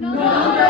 Non-pretentious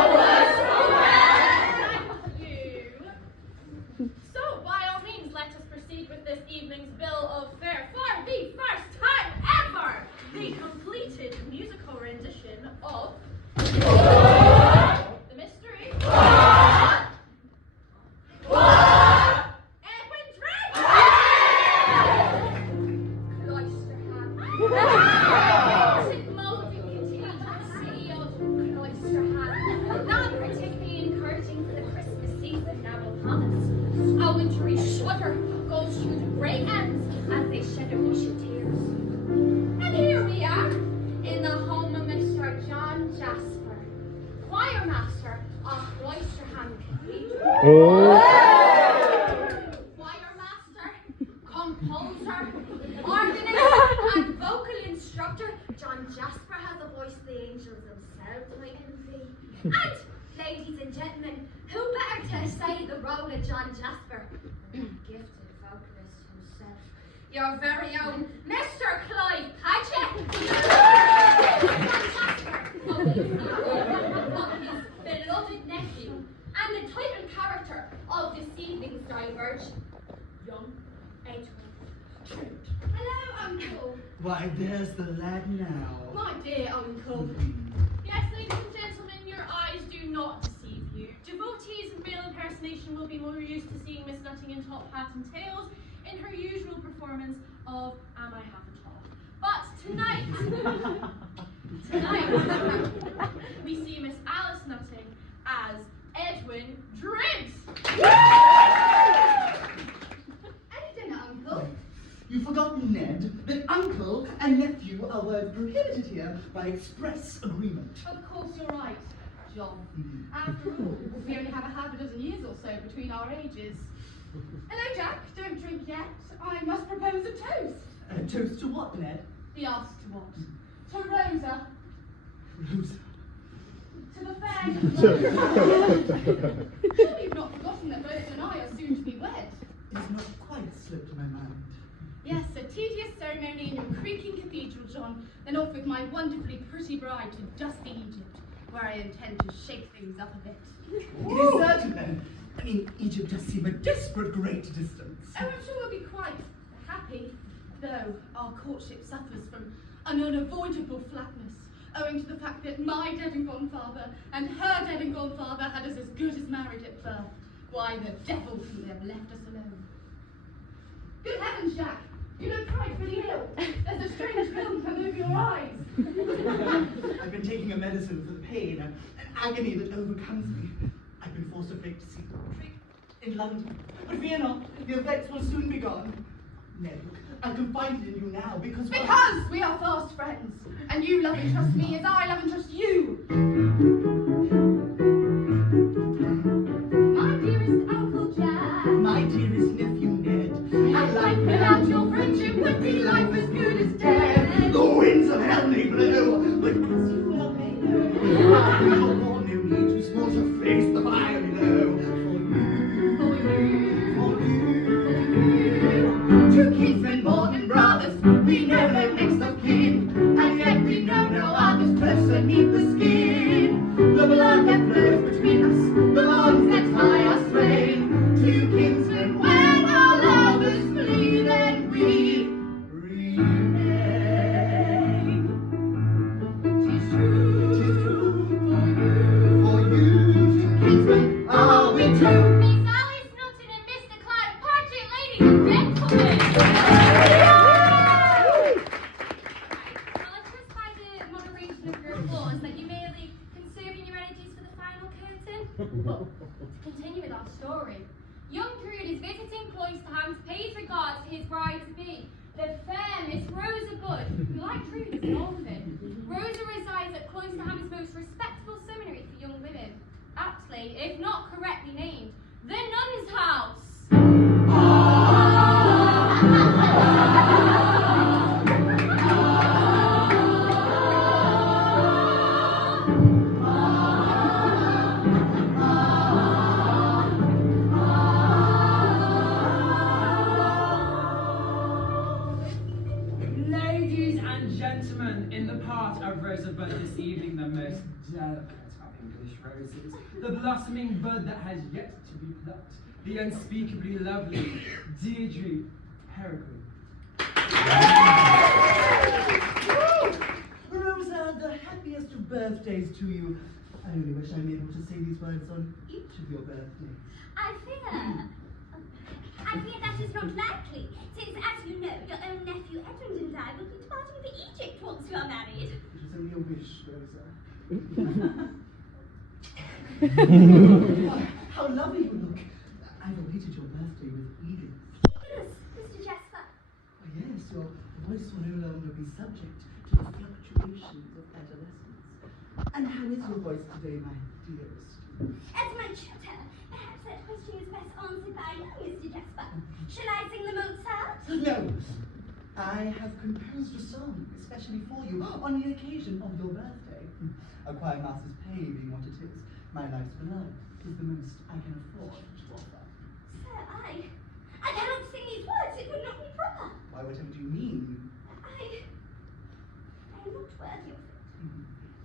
Choir master, composer, organist, and vocal instructor. John Jasper has the voice of the angels themselves, my envy. And, ladies and gentlemen, who better to say the role of John Jasper than the gifted vocalist himself, your very own Mr. Clive Paget. John Jasper, of his beloved nephew, and the title character of this evening's diverge, young Edwin. Hello, Uncle. Why, there's the lad now. My dear Uncle. Yes, ladies and gentlemen, your eyes do not deceive you. Devotees of male impersonation will be more used to seeing Miss Nutting in top hat and tails in her usual performance of Am I Half a Top? But tonight, we see Miss Alice Nutting as Edwin Driggs. Any dinner, Uncle? You've forgotten, Ned, that uncle and nephew are words prohibited here by express agreement. Of course you're right, John. After all, we only have a half a dozen years or so between our ages. Hello, Jack. Don't drink yet. I must propose a toast. A toast to what, Ned? He asked to what? To Rosa. Rosa. To the fair. Surely you've not forgotten that Rosa and I are soon to be wed. It's not quite slipped my mind. Yes, a tedious ceremony in your creaking cathedral, John, then off with my wonderfully pretty bride to dusty Egypt, where I intend to shake things up a bit. It is certain, then. I mean, Egypt does seem a desperate great distance. Oh, I'm sure we'll be quite happy, though our courtship suffers from an unavoidable flatness, owing to the fact that my dead and gone father and her dead and gone father had us as good as married at birth. Why, the devil could have left us alone. Good heavens, Jack! You look frightfully ill. There's a strange film come over your eyes. I've been taking a medicine for the pain and agony that overcomes me. I've been forced to fake to see in London. But fear not, the effects will soon be gone. Ned, I'm confided in you now because we are fast friends, and you love and trust me as I love and trust you. My dearest Uncle Jack. My dearest nephew Ned. And life without your friendship would be life as good as dead. The winds of hell may blow, but as you well may know, I will warn no need to small to face the fire below. For you, two kinsmen more than brothers, we know no next of kin, and yet we know no other's closer neath the skin. The blood that flows between us, the bonds that tie us twain, two kinsmen when our lovers flee, then we remain. 'Tis true, for you, two kinsmen are we two. Miss Alice Nutting and Mr. Clive Paget, ladies and gentlemen. Well, I trust by the moderation of your applause that you merely conserving your energies for the final curtain. But to continue with our story, young Druid is visiting Cloisterham to pay his regards to his bride-to-be, the fair Miss Rosa Good, who, like Druid, is an orphan. Rosa resides at Cloisterham's most respectable seminary for young women, aptly, if not correctly named, the Nun's House. Ladies and gentlemen, in the part of Rosa Bud this evening, the most delicate of English roses, the blossoming bud that has yet to be plucked, the unspeakably lovely Deirdre Peregrine. Rosa, the happiest of birthdays to you. I only wish I'm able to say these words on each of your birthdays. I fear that is not likely, since, as you know, your own nephew Edwin and I will be departing for Egypt once you are married. It is only a wish, Rosa. How lovely you look. I've awaited your birthday with eagerness. Eagerness, Mr. Jasper. Oh, yes, your voice will no longer be subject to the fluctuations of adolescence. And how is your voice today, my dearest? As my tutor, perhaps that question is best answered by you, Mr. Jasper. Shall I sing the Mozart? No. I have composed a song especially for you on the occasion of your birthday. A choir master's pay being what it is, my life's beloved is the most I can afford to offer. Sir, I cannot sing these words. It would not be proper. Why, whatever do you mean? I am not worthy of it.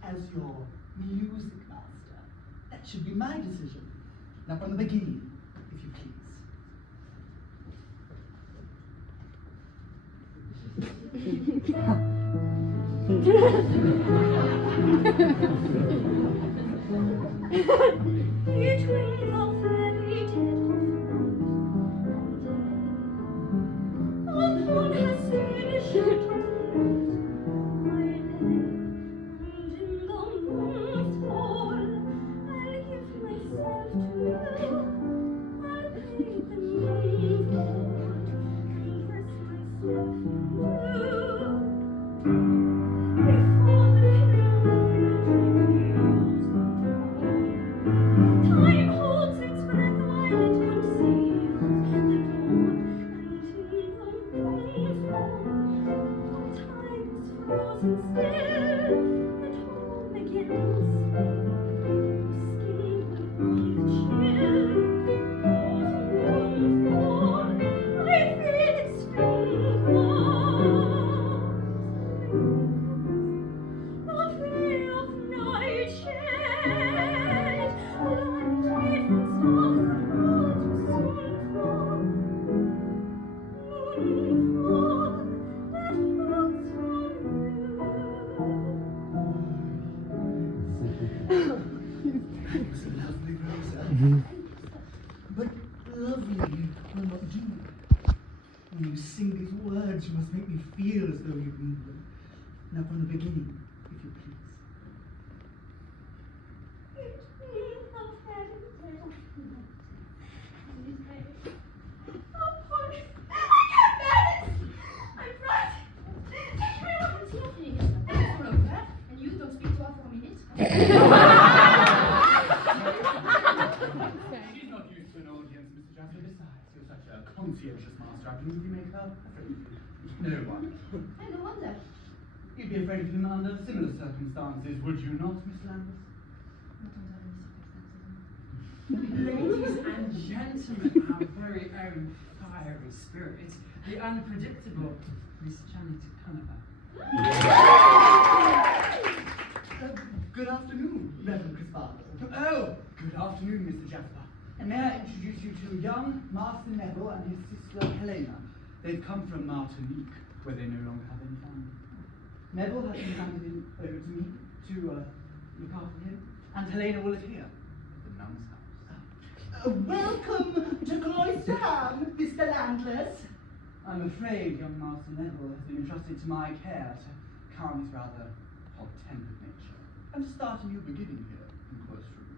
As your music master, that should be my decision. Now from the beginning, if you please. Between the very dead of night and day, upon her silver shelter I lay, and in the moon's fall I'll give myself to you. I'll pay the moon's fall and press myself in you. Before the pillar of time holds its breath while it conceals the dawn, and in the moon's fall, when time is frozen still, at home begins spring. Skin will the chill of moonfall. I feel its fingers, the veil of nightshade, blinded from stars that want to soon fall. Moonfall that looks That was lovely, Rosa. But lovely will not do. When you sing these words, you must make me feel as though you mean them. Now from the beginning, if you please. And you don't speak to her for a minute? She's not used to an audience, Mr. Jasper. Besides, you're such a conscientious master. I believe you make her afraid of you. No one. I no wonder. You'd be afraid of him under similar circumstances, would you not, Miss Landis? Ladies and gentlemen, our very own fiery spirit, the unpredictable Miss Janet Conover. Good afternoon, Reverend Crispardo. Oh, good afternoon, Mr. Jasper. And may I introduce you to young Master Neville and his sister Helena. They've come from Martinique, where they no longer have any family. Neville has been handed in over to me to look after him, and Helena will live here, at the nun's house. Welcome to Cloisterham, Mr. Landless. I'm afraid young Master Neville has been entrusted to my care to calm his rather hot-tempered nature, and to start a new beginning here in Cloisterham.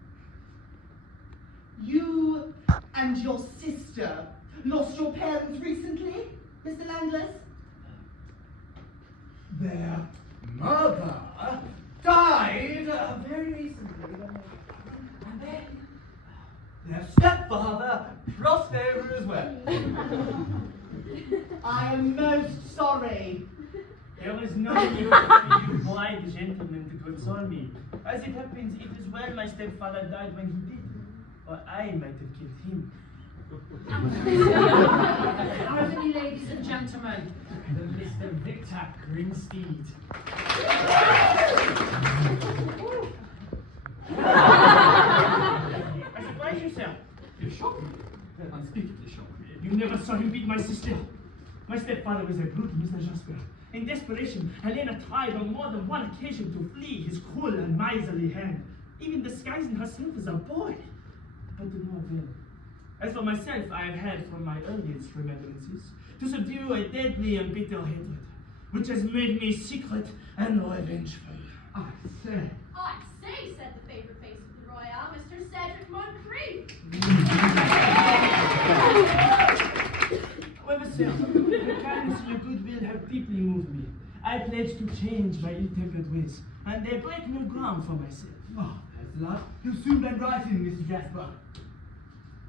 You and your sister lost your parents recently, Mr. Landless? Their mother died very recently, and then their stepfather crossed over as well. I am most sorry. There is no need for you blind gentlemen to console me. As it happens, it is well my stepfather died when he did, or I might have killed him. Harmony, ladies and gentlemen, The Mr. Victor Grinsteed. Surprise yourself. You shocked me. Unspeakably shocked me. You never saw him beat my sister. My stepfather was a brute, Mr. Jasper. In desperation, Helena tried on more than one occasion to flee his cruel and miserly hand, even disguising herself as a boy. But to no avail. As for myself, I have had from my earliest remembrances to subdue a deadly and bitter hatred, which has made me secret and revengeful. I say. I say, said the favourite face of the Royale, Mr. Cedric Moncrief. However, sir, your kindness and your goodwill have deeply moved me. I pledge to change my ill-tempered ways, and break new ground for myself. Oh, there's luck. You'll soon blend right in, Mr. Jasper.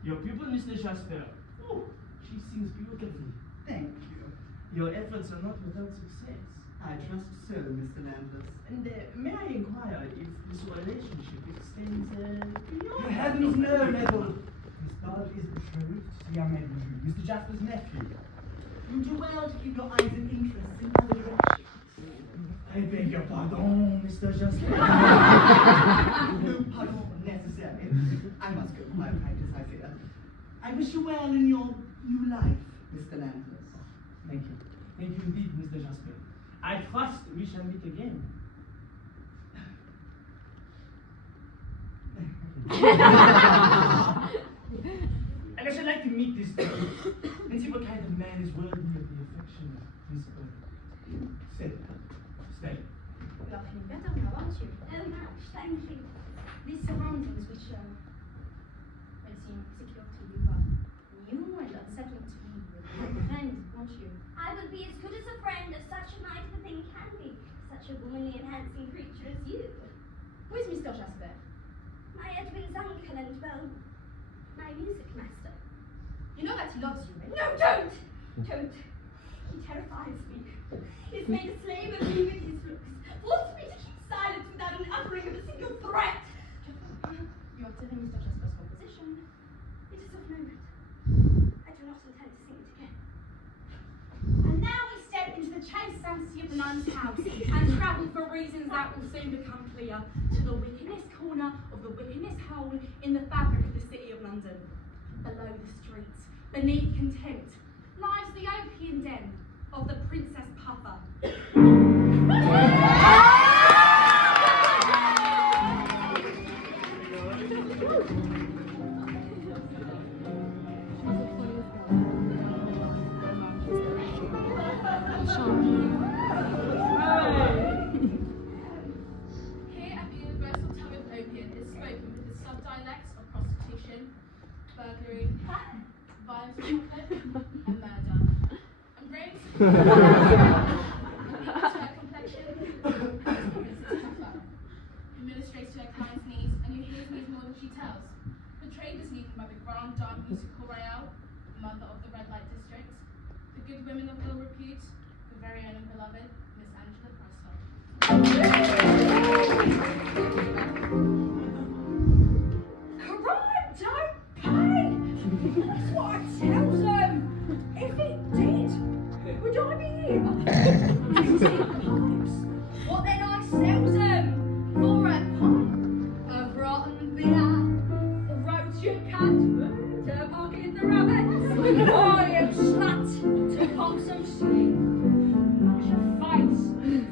Your pupil, Mr. Jasper. Oh, she sings beautifully. Thank you. Your efforts are not without success. I trust so, Mr. Landless. And may I inquire if this relationship extends beyond? The heavens know, Neville. Miss Bud is betrothed to young Edwin, Mr. Jasper's nephew. You do well to keep your eyes and interests in other directions. I beg your pardon, Mr. Jasper. No pardon necessary. I must go. My practice, I fear. I wish you well in your new life, Mr. Landless. Thank you. Thank you indeed, Mr. Jasper. I trust we shall meet again. And I should like to meet this man and see what kind of man is worthy of the affection of Miss Bud. Stay. Stay. You are feeling better now, aren't you? Oh, much, thank you. These surroundings which may seem secure to you, but new and unsettling to me. You'll be a friend, won't you? I would be as good as a friend as such a knight of a thing can be, such a womanly and handsome creature as you. Who is Mr. Jasper? My Edwin's uncle and, well, my music master. You know that he loves you, right? No, don't! Don't. He terrifies me. He's made a slave of me with his looks, forced me to keep silent without an uttering of a single threat. You are telling Mr. Jasper's composition. It is of no matter. I do not intend to sing it again. And now we step into the chaste sanctity of the nun's house and travel for reasons that will soon become clear to the wickedest corner of the wickedest hole in the fabric of the city of London. Below the streets, beneath contempt, lies the opium den of the Princess Puffer. Here at the universal tongue of opium is spoken with the subdialects of prostitution, burglary, violence of conflict, and murder. And brings to her complexion, who ministrates to her client's needs and who hears needs more than she tells. Portrayed this evening by the Grand Dame Musical Royale, mother of the red light district, the good women of ill repute, the very own and beloved Miss Angela Preston. Crime don't pay! That's what I tell them! If it did, would I be here? What then I sells them? For a pint of rotten beer, the roads you cut to pocket the rabbits, I am slut to pop some sleep. Fights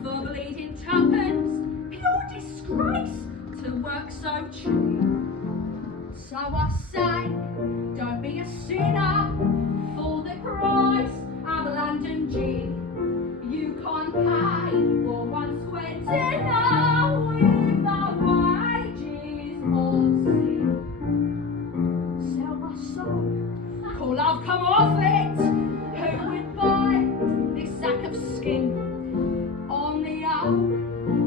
for bleeding tuppence, pure disgrace to work so cheap. So I say, don't be a sinner for the price of London gin. You can't pay for one sweat dinner with the wages of sin. Sell my soul, call I've come off it. Who would buy this sack of skin? On the old,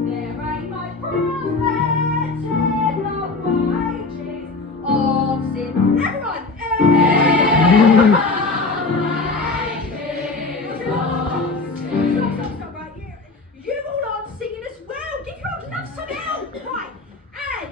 there ain't no profit in the wages of sin. Everyone! Stop right here. You all are singing as well. Give your old love some help. Right. And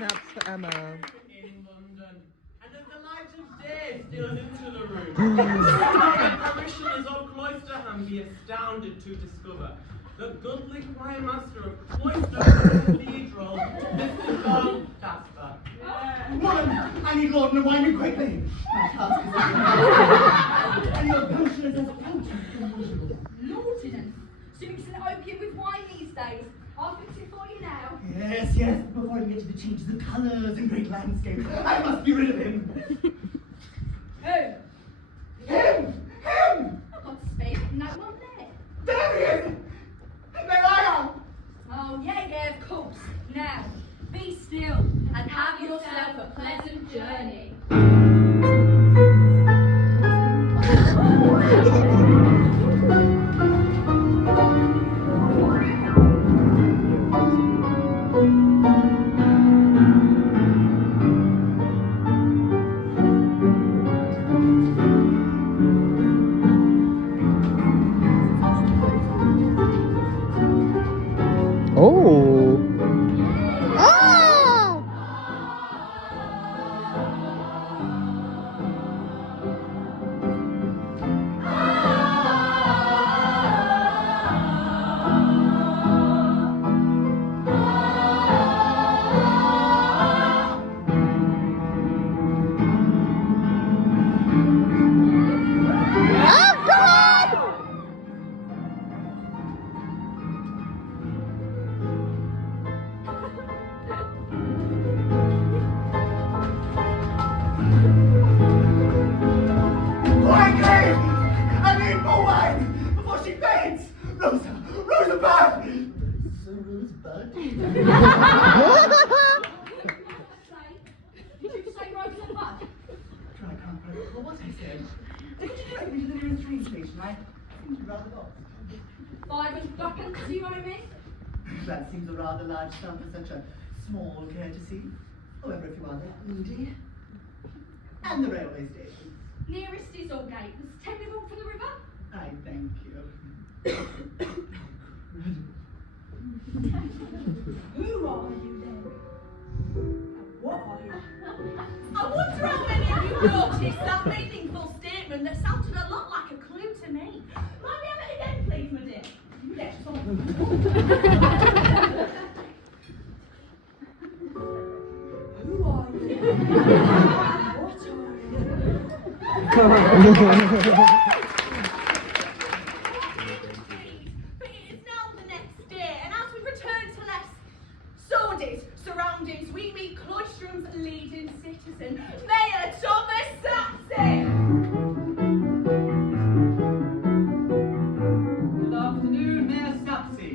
Snaps for Emma. In London, and as the light of day steals into the room, the parishioners of Cloisterham be astounded to discover the goodly choir master of Cloisterham Cathedral, Mr. John Jasper. Woman, I need Lord and wine quickly. My task is done. And your potion is as potent as usual. Lieutenant, so mixing opium with wine these days. I'll fix it for you now. Yes, yes, but before I get to the changes of colours and great landscape, I must be rid of him. Who? Him! Him! I've got to speak, no one there. There he is! There I am! Oh, yeah, of course. Now, be still and have yourself a pleasant journey. wine, more wine! Before she faints! Rosa! Rosebud! So Rosebud? Did you say Rosebud? I can't remember what I said. Did you direct me to the nearest train station? I seem to be rather lost. 5 and tuppence, you know what I mean? That seems a rather large sum for such a small courtesy. However, if you are that needy. And the railway station. Nearest is Aldgate. There's 10 minutes walk from the river. I thank you. Who are you then? And what are you? I wonder how many of you noticed that meaningful statement that sounded a lot like a clue to me. Might we have it again, please, my dear? Yes, Who are you? What are you? But it is now the next day, and as we return to less sordid surroundings, we meet Cloisterham's leading citizen, Mayor Thomas Saxon. Good afternoon, Mayor Sapsy.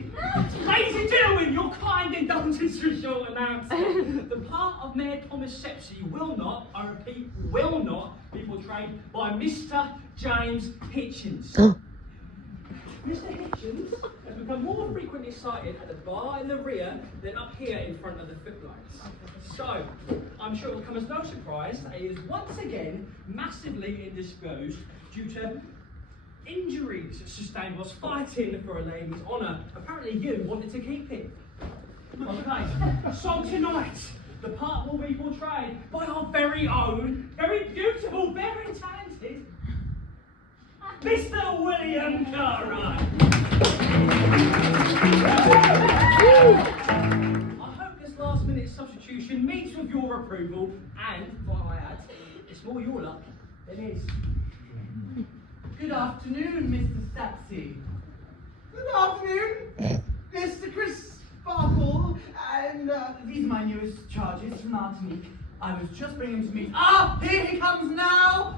Ladies and gentlemen, your kind indulgence to a short announcement. The part of Mayor Thomas Sepsi will not, I repeat, will not be portrayed by Mr. James Hitchens. Mr. Hitchens has become more frequently sighted at the bar in the rear than up here in front of the footlights. So, I'm sure it will come as no surprise that he is once again massively indisposed due to injuries sustained whilst fighting for a lady's honour. Apparently you wanted to keep him. Okay, so tonight, the part will be portrayed by our very own, very beautiful, very talented Mr. William Cartwright. I hope this last minute substitution meets with your approval and, might I add, it's more your luck than his. Good afternoon, Mr. Sapsy. Good afternoon, Mr. Chris Sparkle. And these are my newest charges from Martinique. I was just bringing him to meet. Ah, here he comes now!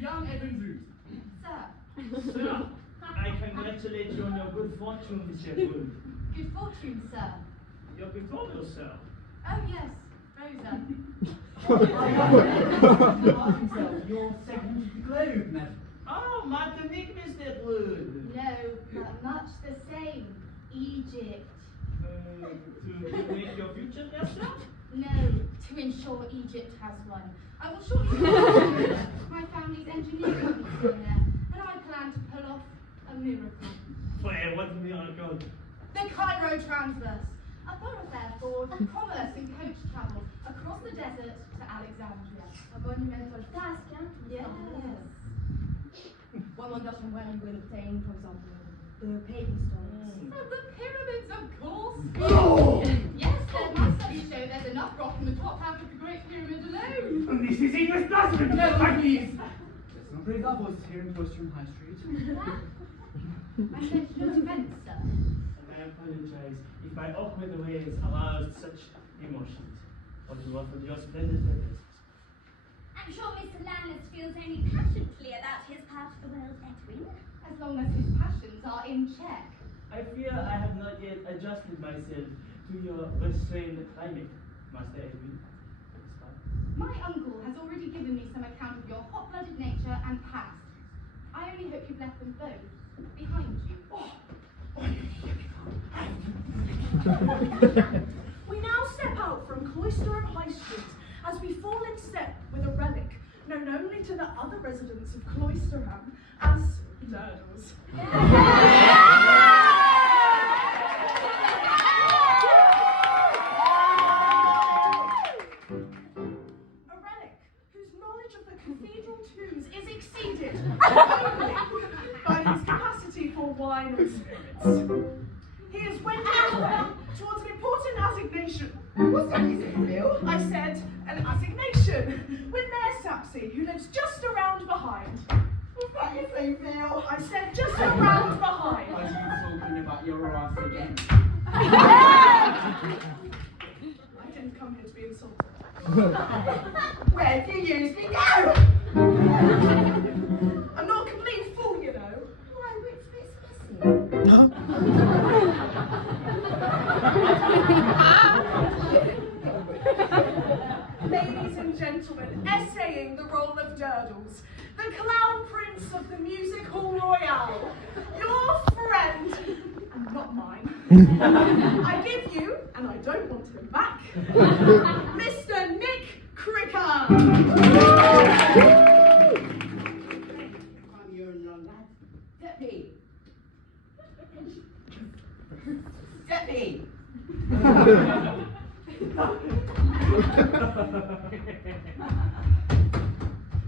Young Edwin. Sir. Sir, I congratulate you on your good fortune, Mr. Pood. Good fortune, sir. Your pictorial, sir. Oh, yes. Rosa. Your segment of the globe, madam. Oh, Martinique, Mr. Pood. No, but much the same. Egypt. To make your future better? No, to ensure Egypt has one. I will shortly tell my family's engineering is in there, and I plan to pull off a miracle. Wait, what miracle? The Cairo Transverse, a thoroughfare for commerce and coach travel across the desert to Alexandria. A monumental task, hein? Yes. One wonders where you will obtain, for example, the paving stones. And the pyramids, of course. Oh! Yes, my studies show there's enough rock in the top half of the Great Pyramid alone. This is English blasphemy! No, please. Let's not raise our voices here in Cloisterham High Street. I meant no offence, sir. I apologize if my awkward ways aroused such emotions. What is worth of your splendid feathers? I'm sure Mr. Landless feels only passionately about his part of the world, Edwin. As long as his passions are in check. I fear I have not yet adjusted myself to your restrained climate, Master Edwin. My uncle has already given me some account of your hot-blooded nature and past. I only hope you've left them both behind you. We now step out from Cloisterham High Street as we fall in step with a relic known only to the other residents of Cloisterham as Durdles. A relic whose knowledge of the cathedral tombs is exceeded only by his capacity for wine and spirits. He is wending his way towards an important assignation. What's that you say, Bill? I said an assignation with Mayor Sapsy, who lives just around behind. What's that you say, Bill? I said just around behind. Are you talking about your ass again? I didn't come here to be insulted. Where do you usually go? Ladies and gentlemen, essaying the role of Durdles, the clown prince of the music hall royale, your friend, and not mine. I give you, and I don't want him back, Mr. Nick Cricker. Deppy! Deppy!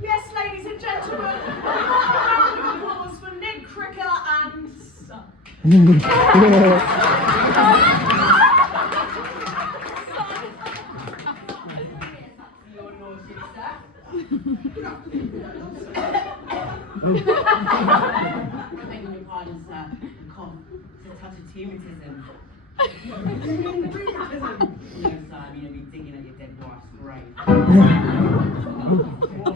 Yes, ladies and gentlemen, a round of applause for Nick Cricker and son. Your lordship, sir. Begging your pardon, sir. Cough. It's a touch of rheumatism. Rheumatism? No, sir, I mean, I'll be digging at your dead wife's grave.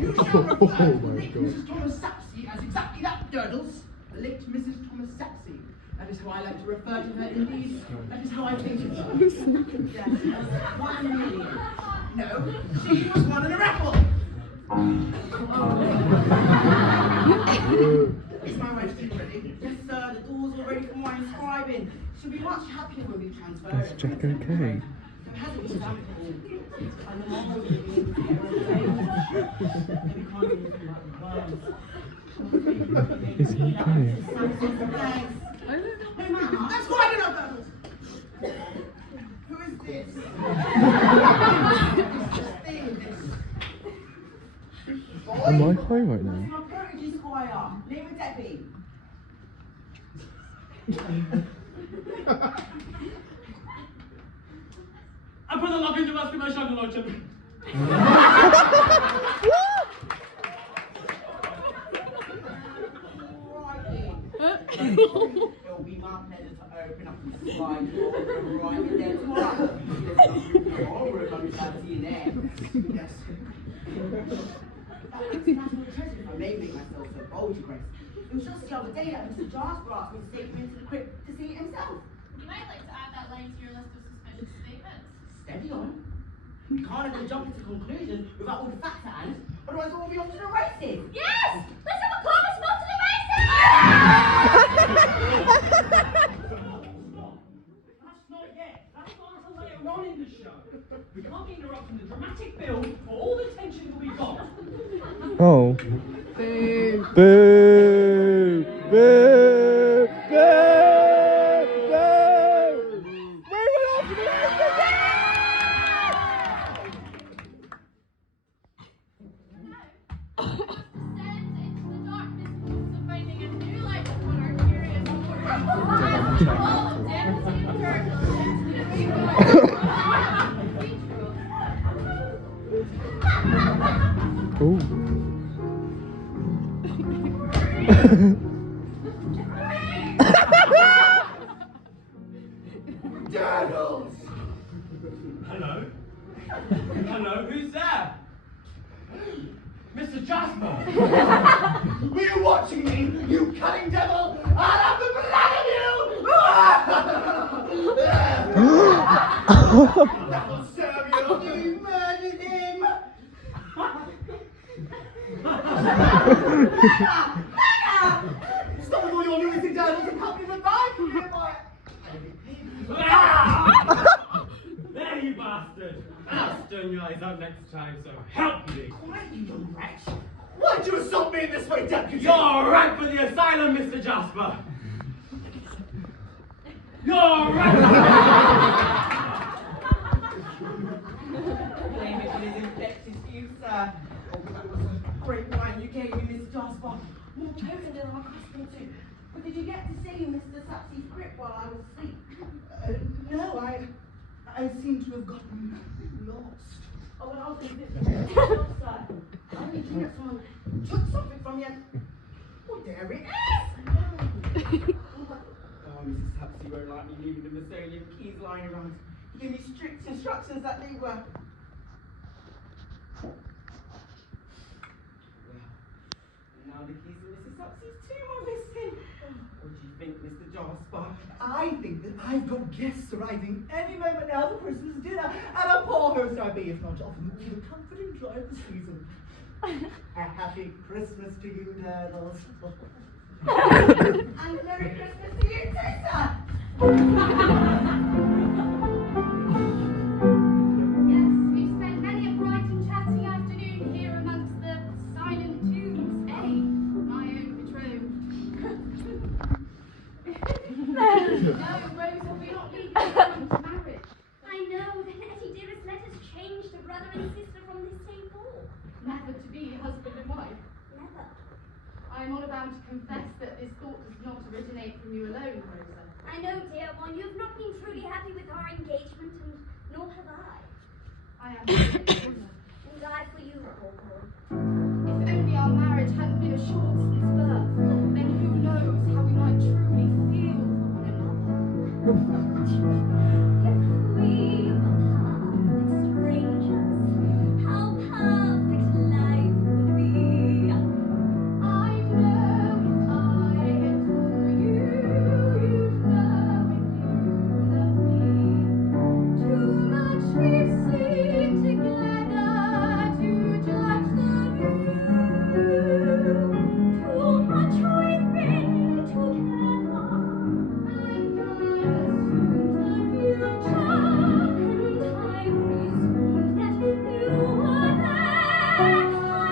You shall refer to the late Mrs. Thomas Sapsey as exactly that, Durdles. The late Mrs. Thomas Sapsey. That is how I like to refer to her indeed. That is how I think of her. Yes, 1 in a million. No, she was one in a raffle. Is my wife's tea ready? Yes, sir, the door's all ready for my inscribing. She'll be much happier when we transfer it. Is Jack okay? It hasn't been done before. And the mom will be able to hear her say, and we can't do anything about the worms. Is he okay? Thanks. That's quite enough, Durdles. Who is this? Am I home right now? My protege squire, name of Deppy. I put the lock into us, my shotgun lordship. It'll be my pleasure to open up the slide door right in there tomorrow. Tomorrow, if I'm glad to see you there. Yes. That's national treasure, if I may make myself so bold, Your Grace. It was just the other day that Mr. Jasper asked me to take him into the crypt to see it himself. You might like to add that line to your list of suspicious statements. Steady on. You can't even jump into conclusions without all the facts at hand, otherwise we'll be off to the races. Yes! Let's have a chorus and off to the races! That's not yet. That's not until later on in the show. We can't be interrupting the dramatic build for all the tension that we've got. Oh. Boo. Boo. Boo. Boo. We were off to the races! Descend into the darkness, hopes of finding a new light upon our curious course. All of devastating turtles, Oh. Durdles! Hello? Hello, who's there? Mr. Jasper! Were you watching me, you cunning devil? I'll have the blood of you! That will serve you! You murdered him! Stop with all your lunatic Durdles and help me revive you, boy! There, you bastard! I'll stone your eyes out next time, so help me! Quiet, you young wretch! Why'd you assault me in this way, deputy? You're right for the asylum, Mr. Jasper! You're right! Blame it on his infectious youth, sir. Great wine you gave me, Mr. Jasper. More potent than I'm accustomed to. But did you get to see Mr. Sapsey's crypt while I was asleep? No, I seem to have gotten lost. Oh, when I was in the house, sir, I only dreamed that someone took something from you. Oh, there it is! Oh, Mrs. Sapsey won't like me leaving the Masonian keys lying around. He gave me strict instructions that they were. Well, and now the keys to Mrs. Sapsey's tomb are missing. What do you think, Mr. Jasper? I think that I've got guests arriving any moment now for Christmas dinner, and a poor host I be if not often all the comfort and joy of the season. A happy Christmas to you, Durdles. And Merry Christmas to you, sister! Yes, we've spent many a bright and chatty afternoon here amongst the silent tombs, eh, my own betrothed? No, Rosa, we're not legally bound to marriage. I know, then Etty dearest, let us change to brother and sister from this same form. Never to be husband and wife. Never. I am all bound to confess that this thought does not originate from you alone, Rosa. I know, dear one, you have not been truly happy with our engagement, and nor have I. I am very similar. And I for you, poor boy. If only our marriage hadn't been assured since birth, then who knows how we might truly feel for one another. If we were perfect strangers, how perfect life could be. I know if I adore you, you'd know if you love me. Too much we've seen together to judge the view. Too much we've been together, and I assumed the future, and I presumed that you were there, and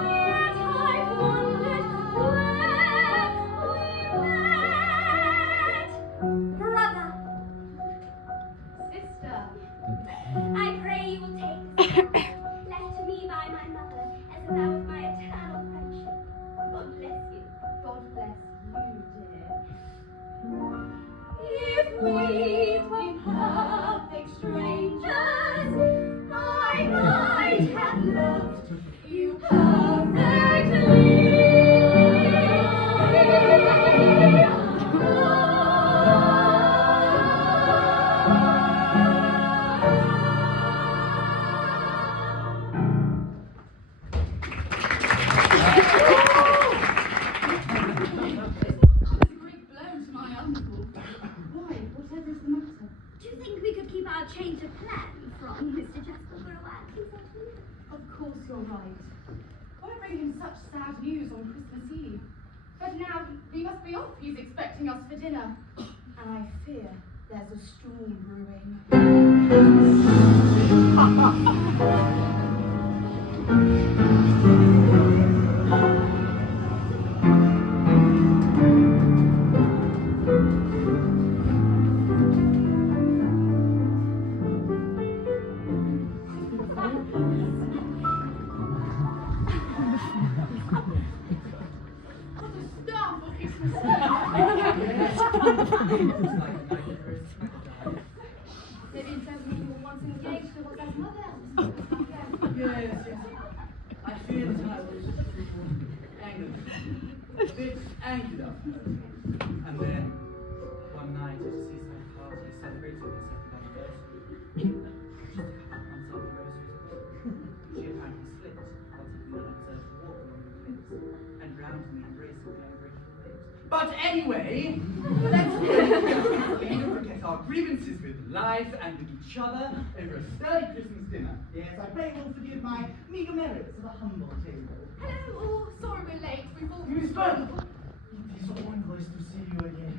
yet I wondered where we met. Brother, Sister, I pray you will take this vow, left to me by my mother, as a vow of my eternal friendship. God bless you. God bless you, dear. If we've been perfect strangers, I might have loved you Great blow to my uncle. Why, whatever is the matter? Do you think we could keep our change of plan from Mr. Jasper for a while? Of course you're right. Why bring him such sad news on Christmas Eve? But now we must be off. He's expecting us for dinner. And I fear there's a storm brewing. What a start for Christmas Eve! Maybe it tells me you were once engaged to Rosa's mother. Yes, yes. I fear that I was angered. A bit angered of her. And then, one night at a seaside party celebrating her second anniversary, just a couple months after Rosa's birth, she apparently slipped while taking an unobserved walk along the cliffs and drowned in the embrace of the ungrateful waves. But anyway, let's forget our grievances with life and with each other over a sturdy Christmas dinner. Yes, I pray you will forgive my meagre merits of a humble table. Hello, oh, sorry we're late. We've all... Miss Bird, it is wondrous to see you again.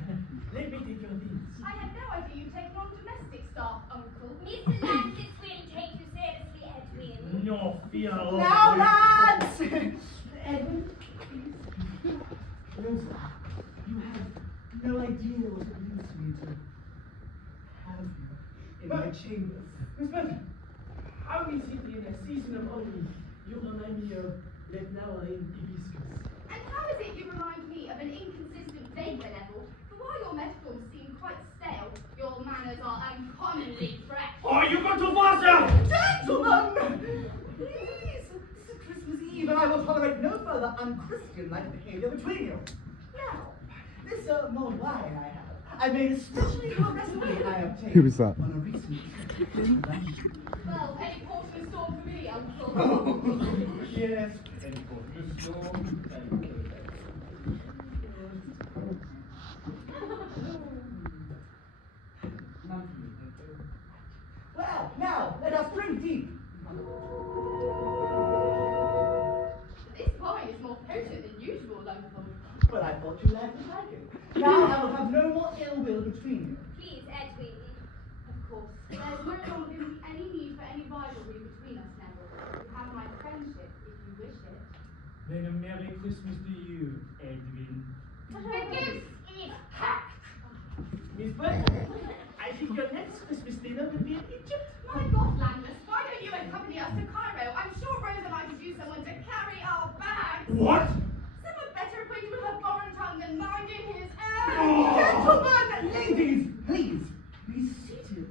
Let me take your things. I had no idea you'd taken on domestic staff, Uncle. Mr. Landis will take you seriously, Edwin. No fear of Now, lads! Edwin, please. Rosa, you have no idea what it means to me to have you in my chambers. Miss Bird, how is it in a season of honey? You remind me of the flowering hibiscus. And how is it you remind me of an inconsistent vapor level? For while your metaphors seem quite stale, your manners are uncommonly fresh. Oh, you got to Varsha! Gentlemen! Please, this is Christmas Eve and I will tolerate no further unchristian-like behavior between you. Now, this mulled wine I made especially for a recipe I obtained Who was that? on a recent trip to London. Well, any port in store for me, Uncle? Oh, yes, any port in the storm, any port in the storm. Now, let us drink deep. This wine is more potent than usual, Uncle. Well, I thought you liked it. Now I will have no more ill will between you. Please, Edwin. Of course. There's no longer any need for any rivalry between us, Neville. You have my friendship if you wish it. Then a Merry Christmas to you, Edwin. The goose is hacked. Miss Bird, I think your next Christmas dinner will be in Egypt. My God, Landless, why don't you accompany us to Cairo? I'm sure Rose and I could use someone to carry our bags. What? Someone better acquainted with her foreign tongue than minding his own. Gentlemen, ladies, please, be seated.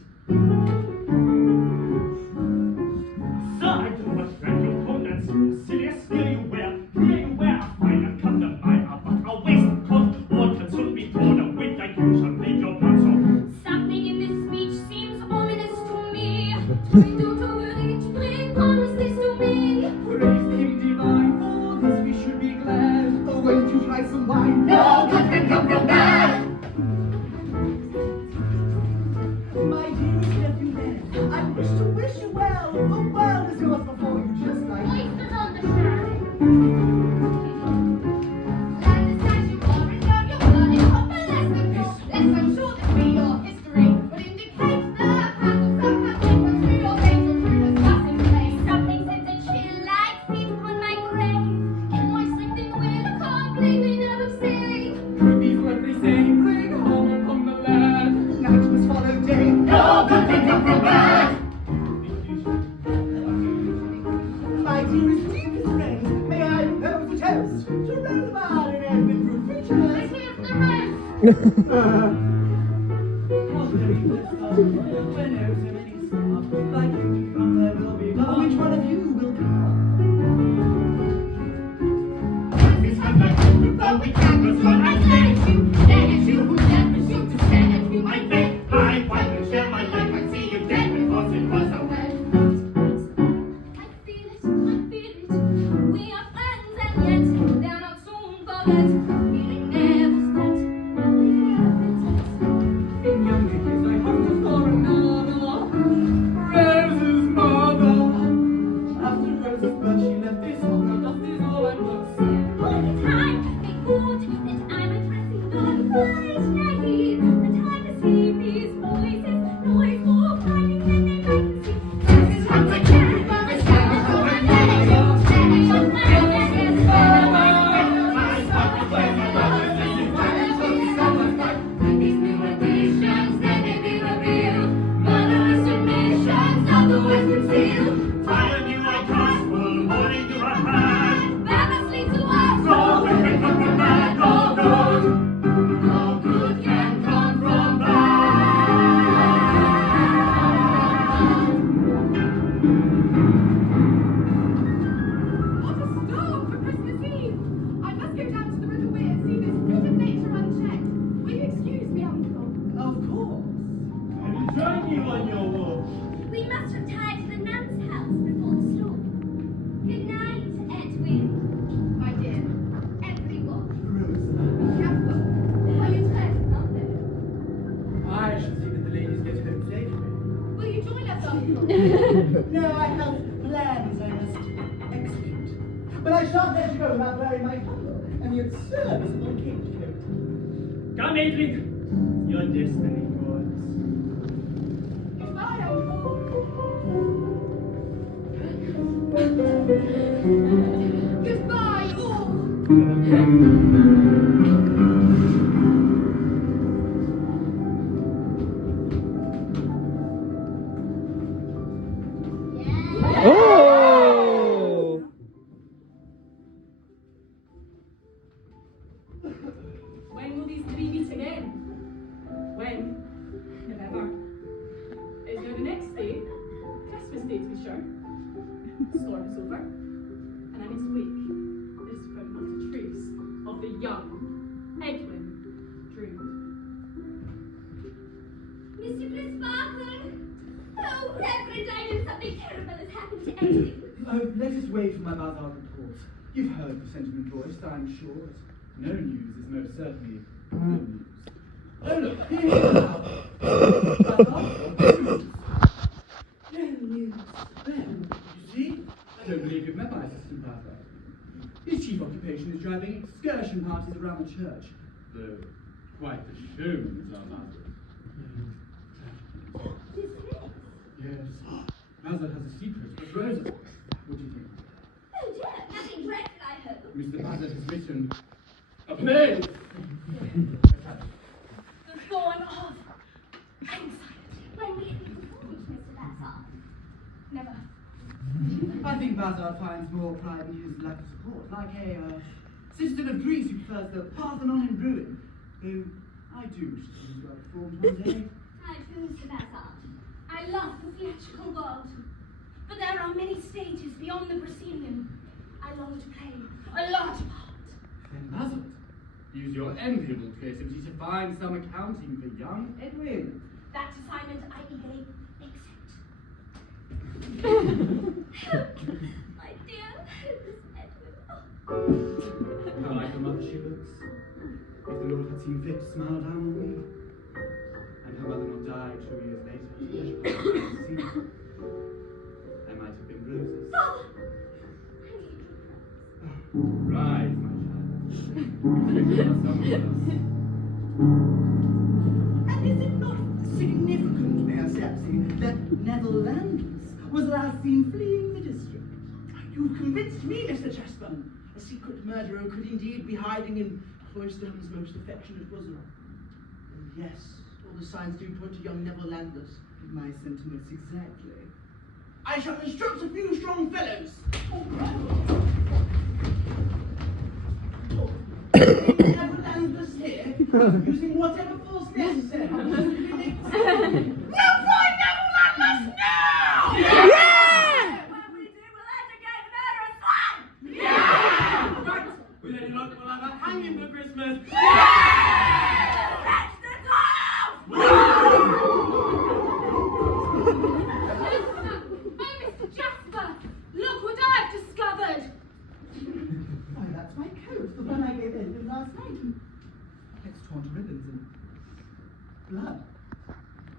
Sir, I do not grant your comments. Serious, here you wear a finer cut than mine, but a waistcoat or can soon be torn up with like you shall bleed your blood so. Something in this speech seems ominous to me. Bring don't overreach, bring promise this to me. Praise King Divine, for this we should be glad. Oh, won't you try some wine? No good can come from bad. My dearest nephew Ned, I wish you well. The world is yours before you, just like Oysters on the side. Landless, as you already know, your blood is hot, but less than pure. Less I'm sure that we, your history, would indicate the path of some passing through your veins or through the passing place. Something sends a chill like feet upon my grave. In my sleeping will, I can't blame me now of say. Repeat what they say, bring home upon the lad. Night must follow day, no good can come from bad. My dearest, deepest friend, may I propose a toast to Rosamond and Edwin through features. Here's the rest. How very blessed are you, when oh so many stars, like you to come there will be love. Which one of you will come? This have my own, but we can't respond. I stare at you who never shoot to stare at me. My face, my wife, and share my life. I see you dead because it was a way. I feel it, I feel it. We are friends and yet they're not soon forget. Feeling never spent, and we have been set. In younger years I hunted for another, Rose's mother. After Rose's birth she left this home, now dust is all I must say. All the time they thought that I'm addressing God, but naive. The time to see these voices, noise for finding in their vacancy. This is what I carry for the sound of my name. Standing on my own, yes, these new additions, then they be revealed. Murderous admissions, otherwise concealed. Fire you a gospel, holding you a hand. Madness leads to us. No good can come from bad, no good. No good can come from bad. What a storm for Christmas Eve! I must go down to the River Weir and see this bit of nature unchecked. Will you excuse me, Uncle? Of course. I will join you on your walk. We must retire to the nuns' house before the storm. Good night, Edwin. My dear, everyone. Rosa, Careful. Are you tired of nothing? I should see that the ladies get home safely. Will you join us, Uncle? No, I have plans I must execute. But I shan't let you go without wearing my collar and the absurdness of my cage coat. Come, Edwin. Your destiny calls. Goodbye, Uncle. Goodbye, all. Oh! When will these three meet again? When? Never. Is there the next day? Christmas Day, to be sure. The storm is over. And I'm his wake. This found not a trace of the young Edwin dreamed. Mr. Crisparkle! Oh, Reverend, I know something terrible has happened to Edwin. Oh, let us wait for my mother reports. You've heard the sentiment voiced, I'm sure. No news is most certainly good news. Oh, look, here it is now. news. Ben, you see? I don't believe you've met my assistant pastor. His chief occupation is driving excursion parties around the church. Though quite the showman is our master. Yes. Mazda has a secret, but Rosa, what do you think? Oh dear, nothing dreadful, I hope. Mr. Mazda has written a play! The thorn of anxiety. When we performed, Mr. Bassard. Never. I think Bazard finds more pride in his lack of support, like a citizen of Greece who prefers the Parthenon in ruin. Though I do wish to see his well formed one day. I too, Mr. Bassard. I love the theatrical world. But there are many stages beyond the proscenium. I long to play a large part. Then Mazda, use your enviable creativity to find some accounting for young Edwin. That assignment I eagerly accept. My dear, Miss Edwin. How like the mother she looks. If the Lord had seen fit to smile down on me, and her mother not died 2 years later, I might have been roses. Father! Rise, my child. You are someone else. And is it not significant, Mayor Sepsi, that Neville Landers was last seen fleeing the district? You've convinced me, Mr. Jasper. A secret murderer could indeed be hiding in Cloisterham's most affectionate bosom. And yes, all the signs do point to young Neville Landers. My sentiments exactly. I shall instruct a few strong fellows. Neville Landers here, using whatever force necessary. No, find Neville Landers now! What will we do? We'll educate the murderous son! Right, we let you lot will have a hanging for Christmas. Catch the dog! Oh, Mr. Jasper! Look what I've discovered! Why, that's my coat, the one I gave Edwin last night. It's torn to ribbons and blood.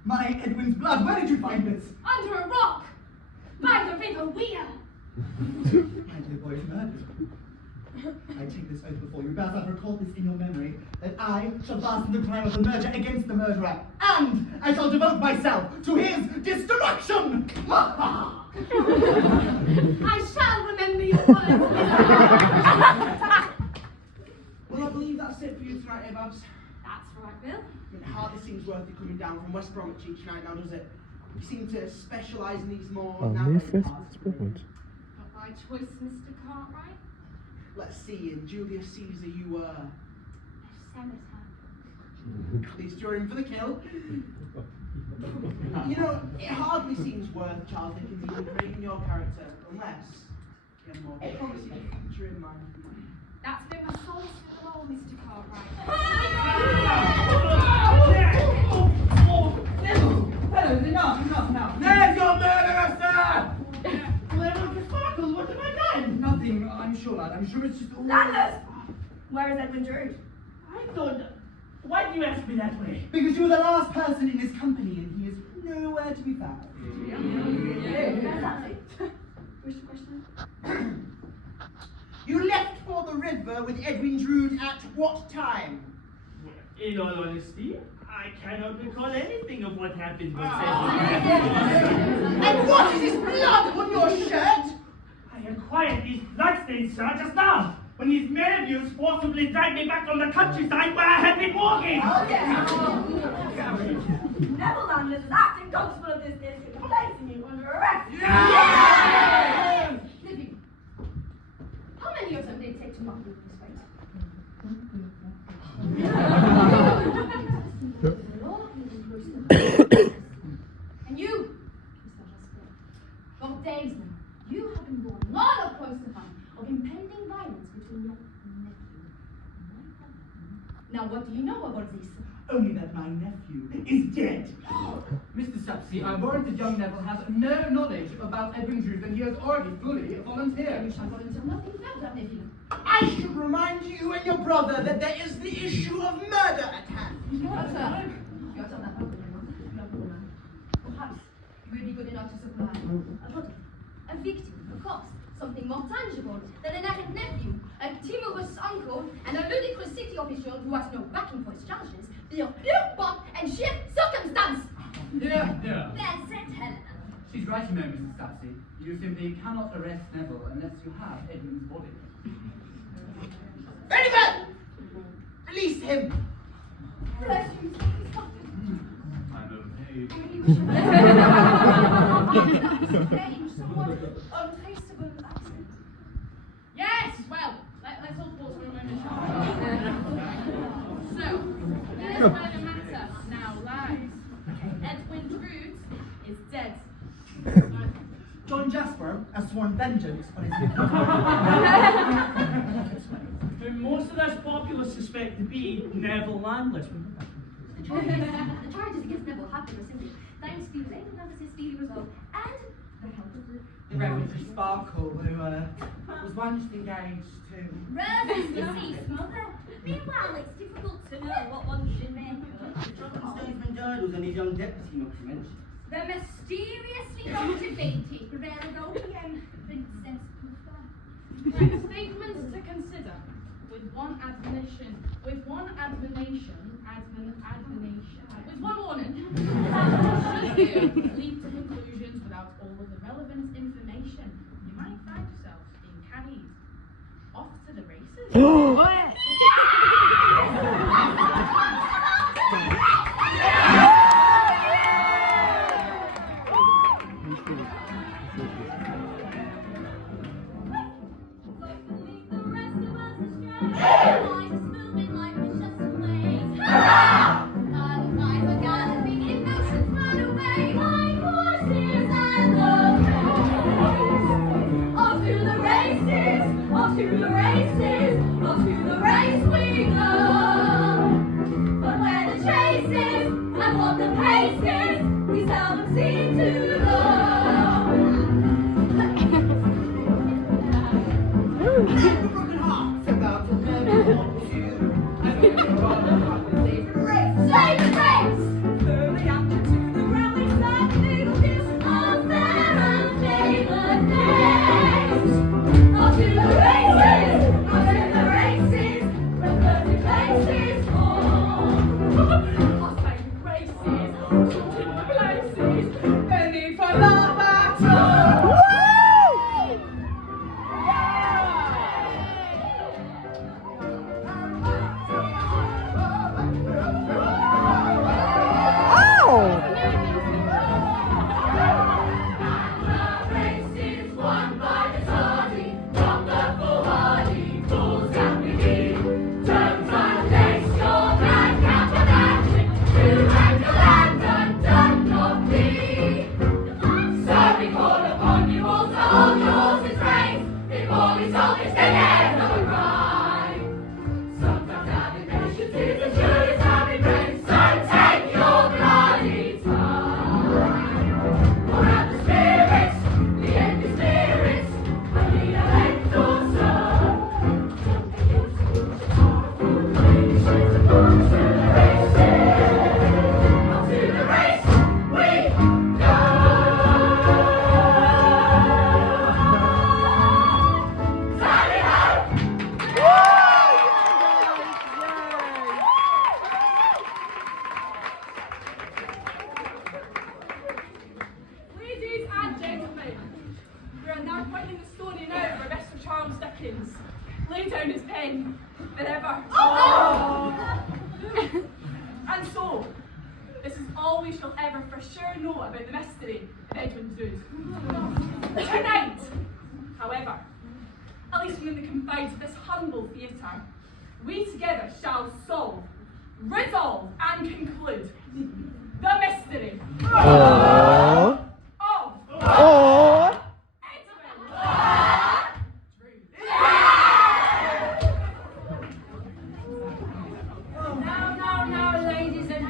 My Edwin's blood, where did you find this? Under a rock! By the river Weir! My dear boy is murdered. I take this oath before you, Bassard, record this in your memory, that I shall fasten the crime of the murder against the murderer, and I shall devote myself to his destruction! I shall remember your words! Well, I believe that's it for you tonight, eh, Babs? That's right, Bill. It hardly seems worth you coming down from West Bromwich each night now, does it? You seem to specialise in these more narrow parts. Not by choice, Mr. Cartwright. Let's see, in Julius Caesar you were... A senator. At least you're in for the kill. You know, it hardly seems worth Charles Dickens even creating your character, unless you have more promising future in mind. That's been my solace for the role, Mr. Cartwright. Fellows, enough now. There's your murderer, sir! Well, everyone can sparkle, what have I done? Nothing, I'm sure, lad. I'm sure it's just all... Landers! Where is Edwin Drood? I thought... Why do you ask me that way? Because you were the last person in his company and he is nowhere to be found. Wish to question? You left for the river with Edwin Drood at what time? In all honesty, I cannot recall anything of what happened when And what is this blood on your shirt? I acquired these bloodstains, sir, just now, when these male-abuse forcibly dragged me back from the countryside where I had been walking. Oh, yes. Neville Landers is acting constable of this district and placing you under arrest. Yeah! Livy, how many of them did it take to muffle this way? And you, Mr. Jasper, for days now, you have been warned, not of Cloisterham, of impending violence between your nephew and my brother. Now, what do you know of all this? Only that my nephew is dead. Mr. Sapsy, I'm worried that young Neville has no knowledge about Edwin Drood and he has already fully volunteered. You shall volunteer nothing further, nephew. I should remind you and your brother that there is the issue of murder at hand. Perhaps will be good enough to supply a body, a victim, of course, something more tangible than an errant nephew, a timorous uncle, and a ludicrous city official who has no backing for his charges, pure pomp and sheer circumstance. Yeah. That's it, Helena. She's right, you know, Mrs. Statsy. You simply cannot arrest Neville unless you have Edwin's body. Edwin! Release him! Bless you, I'm overpaid. strange, somewhat untraceable accent. Yes, well, let's all pause for a moment, shall we? So, there's where the matter now lies. Edwin Drood is dead. John Jasper has sworn vengeance on his Who most of this populace suspect to be Neville Landless. The charges against Neville have been rescinded, thanks to the late analysis speedy resolve and the help of the Reverend Sparkle, who was once engaged to... Rose is deceased, mother. Meanwhile, it's difficult to know what one should make of. Statesman Girdles and his young deputy, not to mention. The mysteriously motivated Gregorian Princess Pufa. Statements to consider, with one admonition, with one warning. Should you leap to conclusions without all of the relevant information, you might find yourself being carried off to the races. Lay down his pen, forever. And so, this is all we shall ever for sure know about the mystery of Edwin Drood. Tonight, however, at least within the confines of this humble theatre, we together shall solve, resolve, and conclude the mystery of Now, ladies and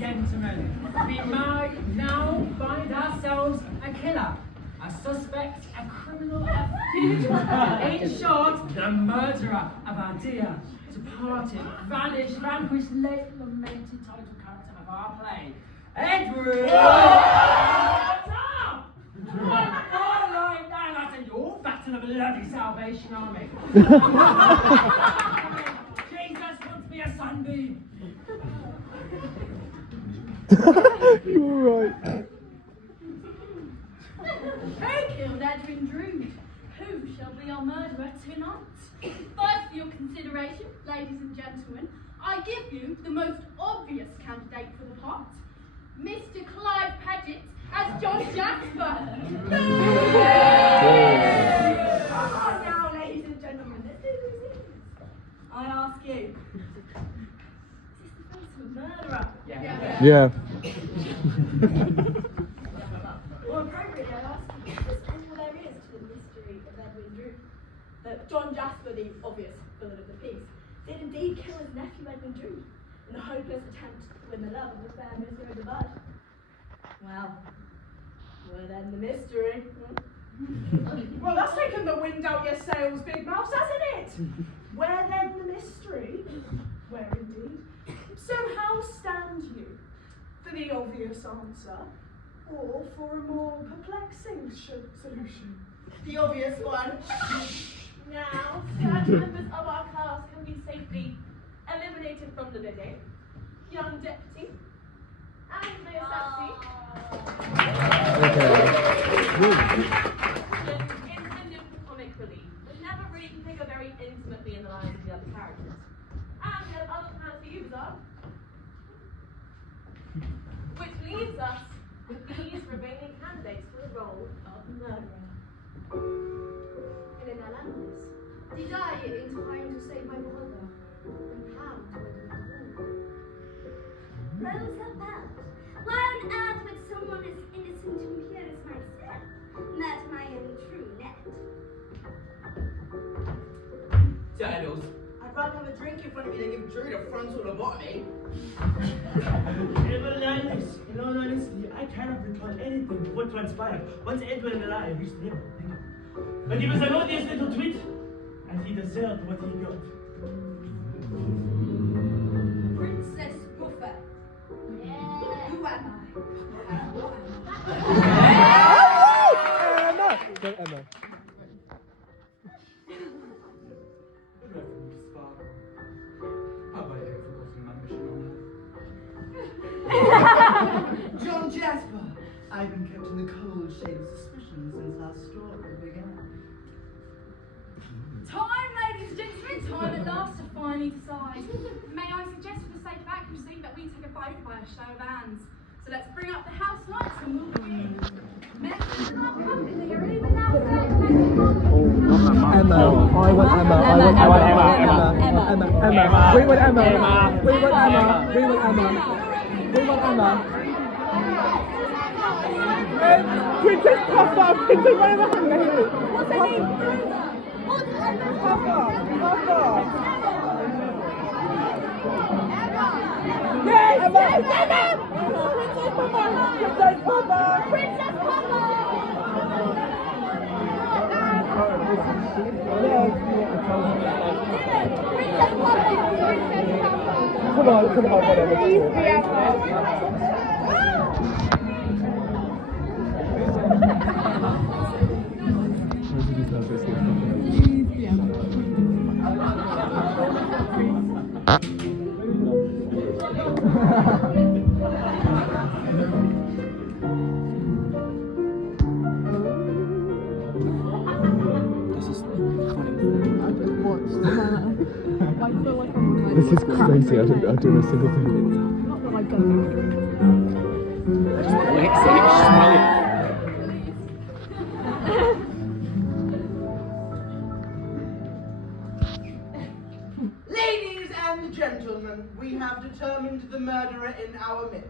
gentlemen, we might now find ourselves a killer, a suspect, a criminal, a fugitive, in short, the murderer of our dear, departed, vanished, vanquished, late lamented title character of our play, Edward! Stop! All lying down, I'll send you all back to the bloody Salvation Army. Jesus wants me a sunbeam. You're right. Who killed Edwin Drood? Who shall be our murderer tonight? First, for your consideration, ladies and gentlemen, I give you the most obvious candidate for the part, Mr. Clive Paget as John Jasper. Now, ladies and gentlemen, let's do this. I ask you, is this the face of a murderer? Yeah. Or appropriately, I ask you, is this all there is to the mystery of Edwin Drood? That John Jasper, the obvious villain of the piece, did indeed kill his nephew Edwin Drood in a hopeless attempt to win the love of the fair Miss Rosebud. Well, where then the mystery? Well, that's taken the wind out your sails, big mouse, hasn't it? Where then the mystery? Where indeed? So how stand you? For the obvious answer, or for a more perplexing solution? The obvious one. Now, certain members of our class can be safely eliminated from the bidding. Young deputy and Mayor Sassy. Intended for comic relief, but never really can figure very intimately in the lives of the other characters. And we have other plans for you, Bizarre. Which leaves us with these remaining candidates for the role of murderer. Helena Landis, did I in time to save my brother? And how to let him go? Rosebud, why on earth would someone as innocent and pure as myself murder my own true net? Turtles. I'd rather have a drink in front of me than give Druid a frontal lobotomy. In all honesty, I cannot recall anything of what transpired once Edwin and I reached the river. But it was an odious little tweet, and he deserved what he got. Princess Buffet. Who am I? What am Emma! Go Emma. Have I ever forgotten my mission on John Jasper. I've been kept in the cold shade of suspicion since our story began. Time, ladies and gentlemen, time at last to finally decide. May I suggest for the sake of accuracy that we take a vote by a show of hands. So let's bring up the house lights and we'll begin. Members of our public theory without Emma. I want Emma. I want Emma. Emma. We want Emma. We want Emma. We want Emma. We want Emma. Princess Puffer. Princess whatever her name is. What's her name? Puffer. Puffer. Yes. Emma. Emma. Princess Puffer. Princess Puffer. Come on, whatever. Please be This is crazy. I don't do a single thing. Ladies and gentlemen, we have determined the murderer in our midst.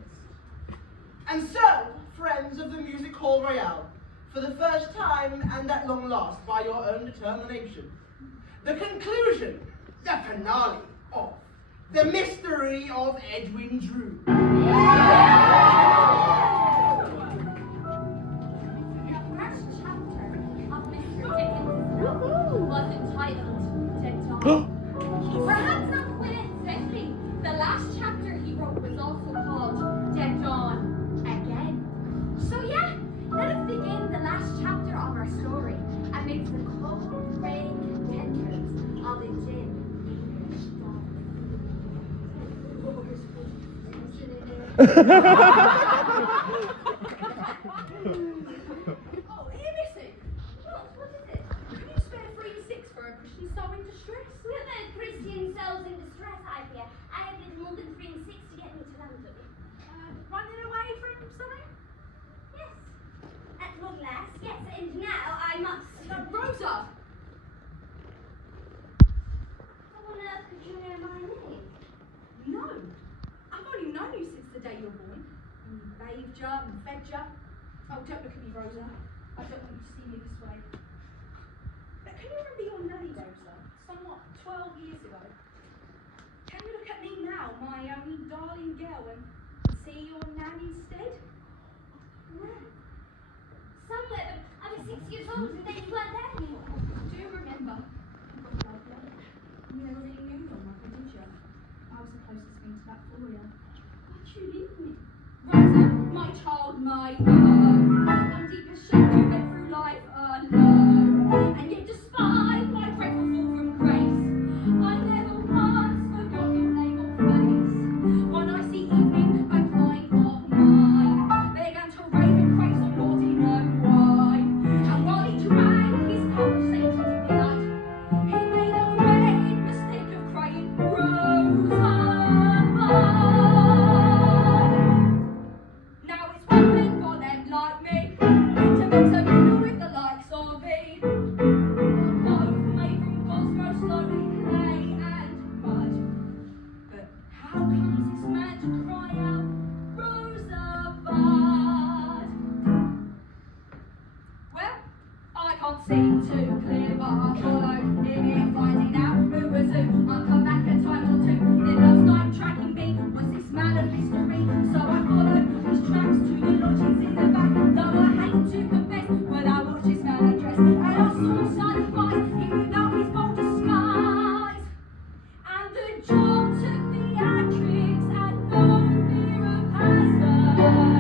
And so, friends of the Music Hall Royale, for the first time and at long last by your own determination, the conclusion, the finale of the mystery of Edwin Drood. The first chapter of Mr. Dickens' novel was entitled Dead Dawn. Perhaps not coincidentally, the last chapter he wrote was also called Dead Dawn. Oh, here, Missy. What is it? Can you spare 3 and 6 for a Christian soul in distress? We're about Christian souls in distress, I fear. I have little more than 3 and 6 to get me to London. Running away from something? Yes. At long last, yes, and now I must. Rosa! How on earth could you know my name? No. I've only known you since the day you were born. Bathed you and fed you. Oh, don't look at me, Rosa. I don't want you to see me this way. But can you remember your nanny, Rosa? Somewhat 12 years ago. Can you look at me now, my only darling girl, and see your nan instead? No. Somewhere, but I was 6 years old and then you weren't there anymore. Do you remember? You never really knew your mother, did you? I was the closest thing to that for you. Why'd you leave me? Rosa, my child, my own. I'm deep ashamed you went through life alone. And yet despite my dreadful fall from grace, I never once forgot your name or face. One icy evening, a client of mine began to rave and praise on laudanum wine. And while he drank his conversations delight, he made a great mistake of crying Rosa. Now it's one thing for them like me to mix a mingle with the likes of thee. Both made from cosmos slowly clay and mud. But how comes this man to cry out Rosabud? Well, I can't see too clear, but I follow him here finding out who was who. I'll come back a time or two. Then last night tracking me was this man of mystery. So I followed his tracks to the lodgings in the back. Though I hate to confess, when I watched his man address, and I saw side wise, he without his bold disguise. And the job took theatrics and no fear of hazard.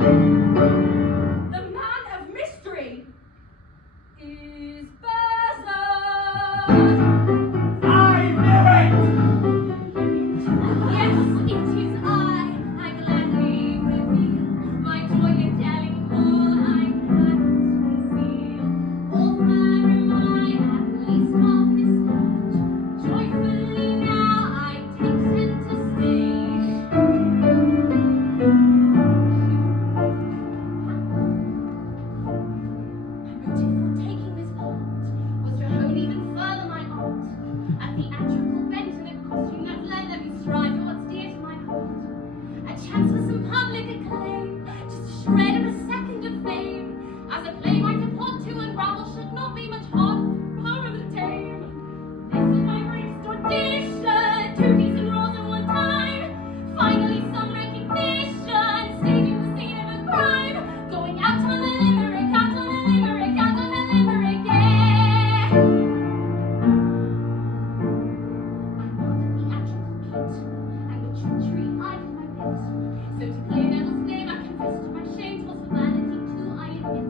The man of mystery is Buzzard. I knew it! Yes, it is I gladly reveal my joy in telling all I can't conceal. All far am I, at least on this stage. Joyfully now I take center stage. My motive for taking this part was to hone even further my art. A theatrical bent and a costume that let me strive for what's dear to my heart. A chance for some public acclaim, just a shred of a second of fame. As a playwright to plot to unravel should not be much hard power of the tame. This is my greatest audition, 2 decent roles at one time. Finally some recognition, staging the scene of a crime. Going out on a limerick, out on a limerick, out on a limerick, yeah. And with treachery I did my best. So to clear Neville's name I confess to my shame. 'Twas for vanity too, I admit.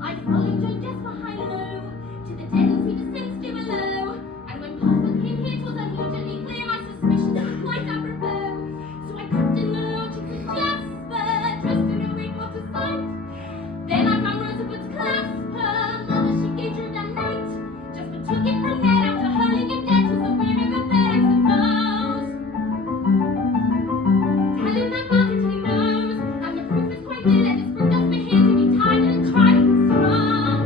I followed John just behind low to the dens he descends to below. And when Papa came here 'twas immediately clear my suspicions were quite apropos. So I crept in the lodgings of Jasper, dressed in a wig what a sight. Then I found Rosabud's clasp her mother she gave her that night. Jasper took it from there after hurling him dead. 'Twas a weird of a bed I suppose. Tell him that Martin he knows, and the proof is quite clear that this brook does for him to be tied and tried and strung.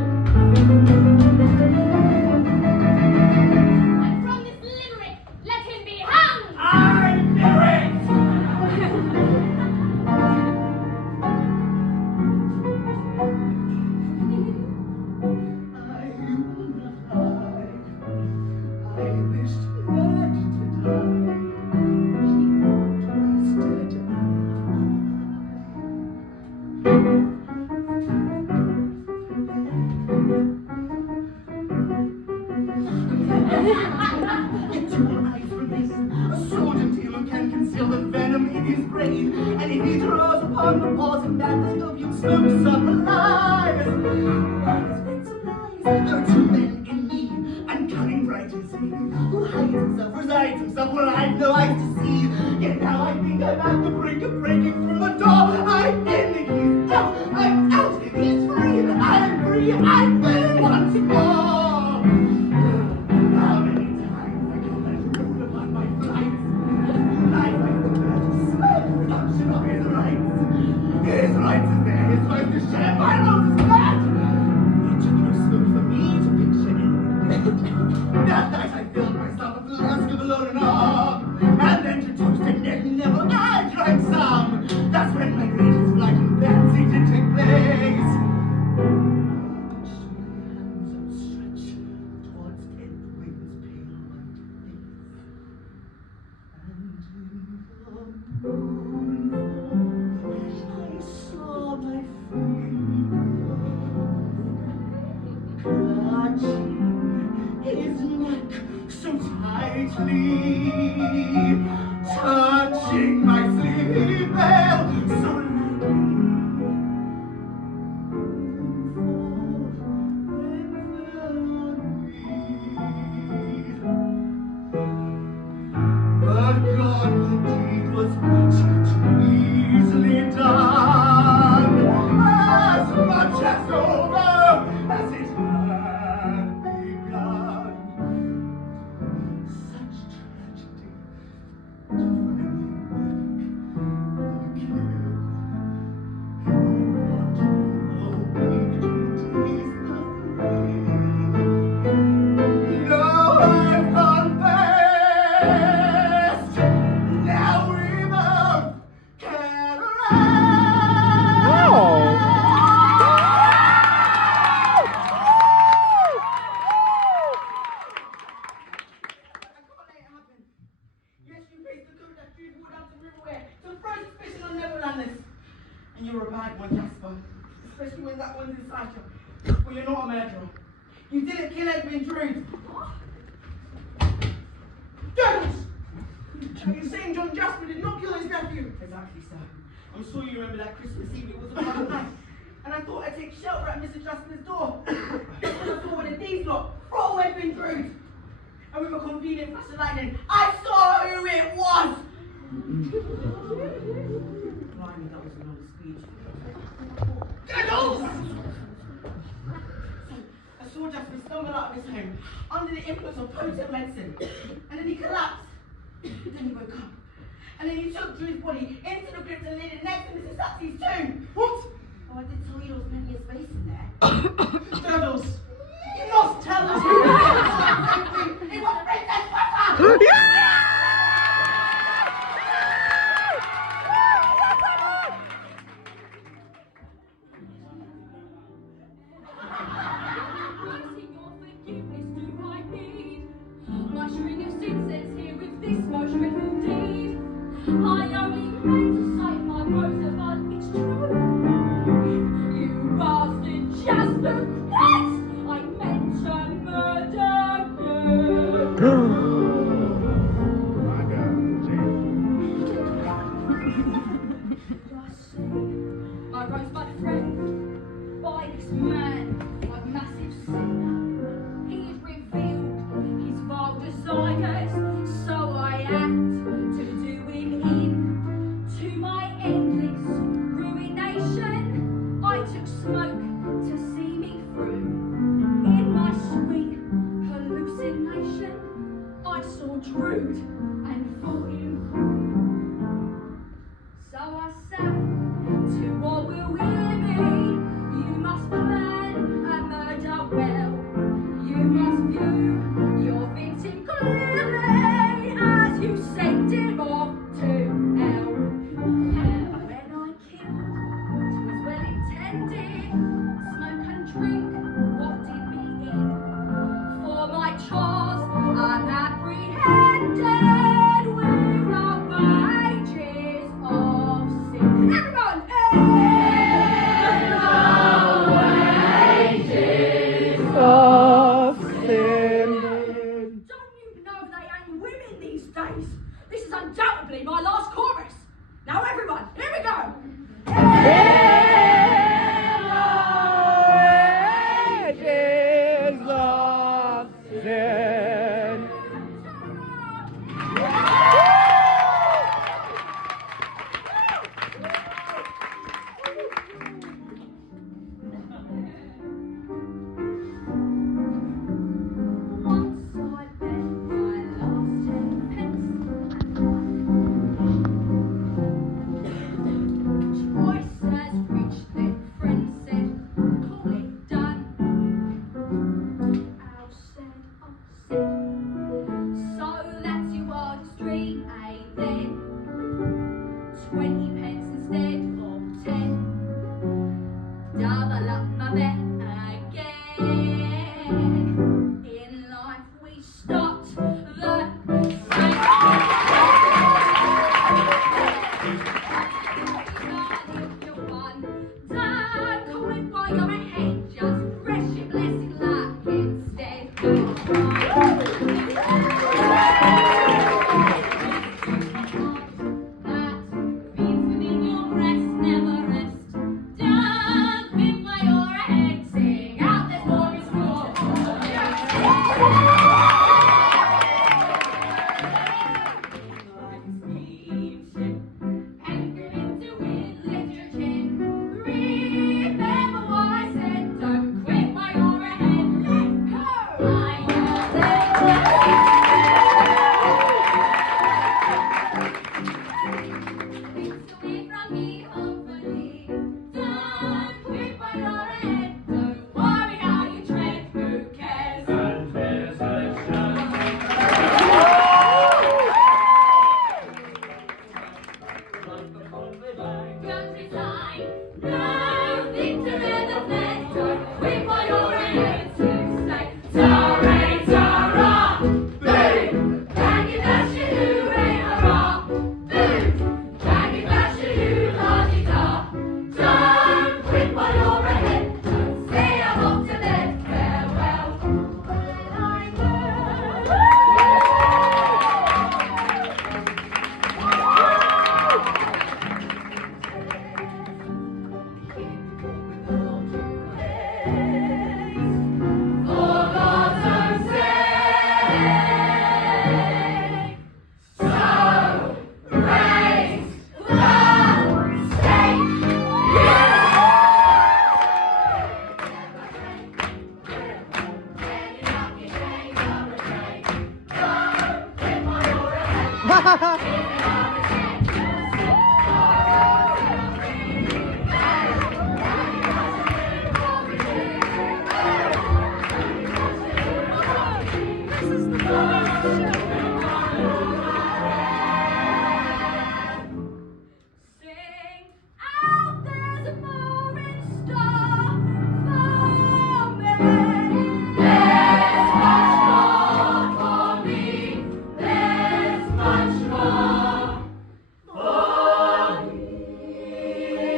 And from this limerick, let him be hung. I knew it! I wished not to die. Twisted Yet two eyes remain. A soldier tailor can conceal the venom in his brain. And if he draws upon the walls and that the you smokes up alive. There are 2 men in me, and cunning bright is he, who hides himself, resides himself where I have no eyes to see. Yet now I think I'm at the brink of breaking through the door. That night I filled myself a flask of alone and then to toast and never I drank some. That's when my greatest flight and fancy did take place. Towards Edwin's pale white face, and in the moonfall I saw my friend clutching his neck so tightly, touching my sleeve veil so but God, the deed was much too easily done, as much as over as it had begun. Such tragedy to finally work the kill. Not all weak to tease the thrill. No, I've confessed. Now we both can Yes, you faced the good that you would have to everywhere to throw suspicion on Neverlanders. And you're a bad one, Jasper. Especially when that one's inside you. Well, you're not a murderer. You didn't kill Edwin Drood. Jonas! Are you saying John Jasper did not kill his nephew? Exactly, sir. I'm sure you remember that Christmas Eve. It was a bad night. And I thought I'd take shelter at Mr. Jasper's door. But when I saw one of these lot, throw Edwin Drood. And with a convenient flash of lightning, I saw who it was! Blimey, that was a long speech. Goodles! So, I saw Jasper stumble out of his home under the influence of potent medicine. And then he collapsed. Then he woke up. And then he took Drew's body into the crypt and laid it next to Mrs. Satsey's tomb. What? Oh, I did tell you there was plenty of space in there. Goodles! You must tell us who it was! It was Princess Pepper! Mercy, your forgiveness do I need. My string of sins ends here with this most dreadful deed. I only meant to say my Rosa, but it's true. You bastard Jasper Christ! I meant to murder you. I see my rosebud friend by this man of massive sin. He's revealed his vile desires, so I act to do him in. To my endless ruination, I took smoke to see me through. In my sweet hallucination, I saw Drood and thought him through. So I sang to all will hear me. You must plan a murder well. You must view your victim clearly as you send him off to hell. When I killed, 'twas well intended. Smoke and drink what did me in. For my chores I'm apprehended.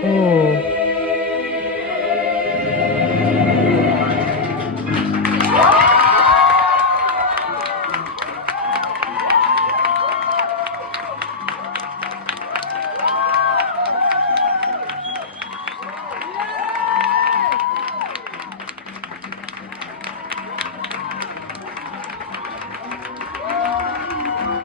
Oh.